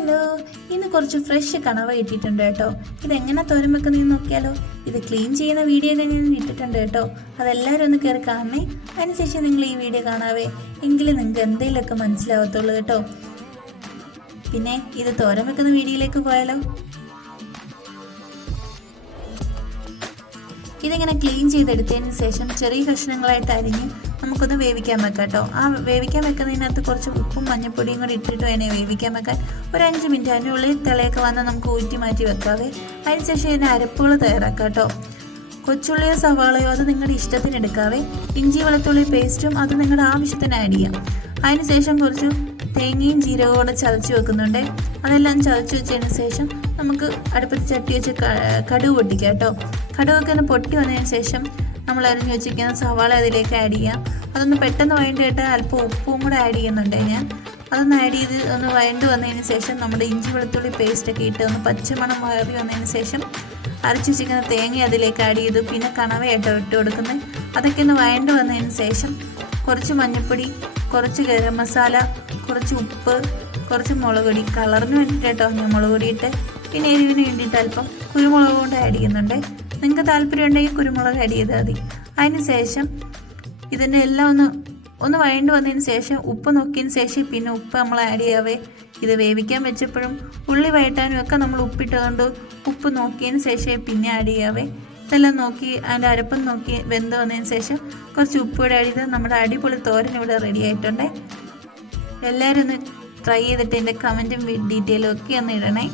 Hello, ഇന്ന് കുറച്ച് fresh കണവ ഇട്ടിട്ടുണ്ട് കേട്ടോ. ഇതെങ്ങനെ തോരൻ വെക്കുന്നതെന്ന് നോക്കിയാലോ. ഇത് ക്ലീൻ ചെയ്യുന്ന വീഡിയോ ഞാൻ ഇട്ടിട്ടുണ്ട് കേട്ടോ. അതെല്ലാവരും ഒന്ന് കയറി കാണണേ. അതിനുശേഷം നിങ്ങൾ ഈ വീഡിയോ കാണാവേ, എങ്കിലും നിങ്ങൾക്ക് എന്തെങ്കിലുമൊക്കെ മനസ്സിലാവത്തുള്ളൂ കേട്ടോ. പിന്നെ ഇത് തോരൻ വെക്കുന്ന വീഡിയോയിലേക്ക് പോയാലോ. ഇതിങ്ങനെ ക്ലീൻ ചെയ്തെടുത്തതിന് ശേഷം ചെറിയ കഷ്ണങ്ങളായിട്ട് അരിഞ്ഞ് നമുക്കൊന്ന് വേവിക്കാൻ വെക്കാം കേട്ടോ. ആ വേവിക്കാൻ വെക്കുന്നതിനകത്ത് കുറച്ച് ഉപ്പും മഞ്ഞൾപ്പൊടിയും കൂടി ഇട്ടിട്ട് വേണേ വേവിക്കാൻ വെക്കാൻ. ഒരു 5 മിനിറ്റ് അതിൻ്റെ ഉള്ളിൽ തിളയൊക്കെ വന്നാൽ നമുക്ക് ഊറ്റി മാറ്റി വെക്കാവേ. അതിനുശേഷം ഇതിന് അരപ്പുകൾ തയ്യാറാക്കാം കേട്ടോ. കൊച്ചുള്ളിയോ സവാളയോ അത് നിങ്ങളുടെ ഇഷ്ടത്തിന് എടുക്കാവേ. ഇഞ്ചി വെളുത്തുള്ളി പേസ്റ്റും അത് നിങ്ങളുടെ ആവശ്യത്തിന് ആഡ് ചെയ്യാം. അതിനുശേഷം കുറച്ച് തേങ്ങയും ജീരകവും ചതച്ച് വെക്കുന്നുണ്ട്. അതെല്ലാം ചതച്ച് വെച്ചതിന് ശേഷം നമുക്ക് അടുപ്പത്ത് ചട്ടി വെച്ച് കടുക് പൊട്ടിക്കാം കേട്ടോ. കടുകൊക്കെ ഒന്ന് പൊട്ടി വന്നതിന് ശേഷം നമ്മൾ അരിഞ്ഞ് വെച്ചിരിക്കുന്ന സവാള അതിലേക്ക് ആഡ് ചെയ്യാം. അതൊന്ന് പെട്ടെന്ന് വഴണ്ടിയിട്ട് അല്പം ഉപ്പും കൂടെ ആഡ് ചെയ്യുന്നുണ്ട് ഞാൻ. അതൊന്ന് ആഡ് ചെയ്ത് ഒന്ന് വഴണ്ട് വന്നതിന് ശേഷം നമ്മുടെ ഇഞ്ചി വെളുത്തുള്ളി പേസ്റ്റൊക്കെ ഇട്ട് ഒന്ന് പച്ചമണം മാറി വന്നതിന് ശേഷം അരച്ച് വെച്ചിരിക്കുന്ന തേങ്ങ അതിലേക്ക് ആഡ് ചെയ്തു. പിന്നെ കണവയായിട്ടോ ഇട്ട് കൊടുക്കുന്നത്. അതൊക്കെ ഒന്ന് വഴണ്ട് വന്നതിന് ശേഷം കുറച്ച് മഞ്ഞൾപ്പൊടി, കുറച്ച് ഗരം മസാല, കുറച്ച് ഉപ്പ്, കുറച്ച് മുളക് പൊടി, കളറിന് വേണ്ടിയിട്ടോ ഞാൻ മുളക് പൊടി ഇട്ട്. പിന്നെ എരിവിന് വേണ്ടിയിട്ട് അല്പം കുരുമുളക് കൊണ്ട് ആഡ് ചെയ്യുന്നുണ്ട്. നിങ്ങൾക്ക് താല്പര്യം ഉണ്ടെങ്കിൽ കുരുമുളക് ആഡ് ചെയ്താൽ മതി. അതിന് ശേഷം ഇതിൻ്റെ എല്ലാം ഒന്ന് വഴണ്ട് വന്നതിന് ശേഷം ഉപ്പ് നോക്കിയതിന് ശേഷം പിന്നെ ഉപ്പ് നമ്മൾ ആഡ് ചെയ്യാവേ. ഇത് വേവിക്കാൻ വെച്ചപ്പോഴും ഉള്ളി വഴറ്റാനും ഒക്കെ നമ്മൾ ഉപ്പിട്ടതുകൊണ്ട് ഉപ്പ് നോക്കിയതിന് ശേഷം പിന്നെ ആഡ് ചെയ്യാവേ. ഇതെല്ലാം നോക്കി അതിൻ്റെ അരപ്പം നോക്കി വെന്ത് വന്നതിന് ശേഷം കുറച്ച് ഉപ്പ് കൂടെ ആഡ് ചെയ്താൽ നമ്മുടെ അടിപൊളി തോരൻ ഇവിടെ റെഡി ആയിട്ടുണ്ട്. എല്ലാവരും ഒന്ന് ട്രൈ ചെയ്തിട്ട് എൻ്റെ കമൻറ്റും ഡീറ്റെയിലും ഒക്കെ ഒന്ന് ഇടണേ.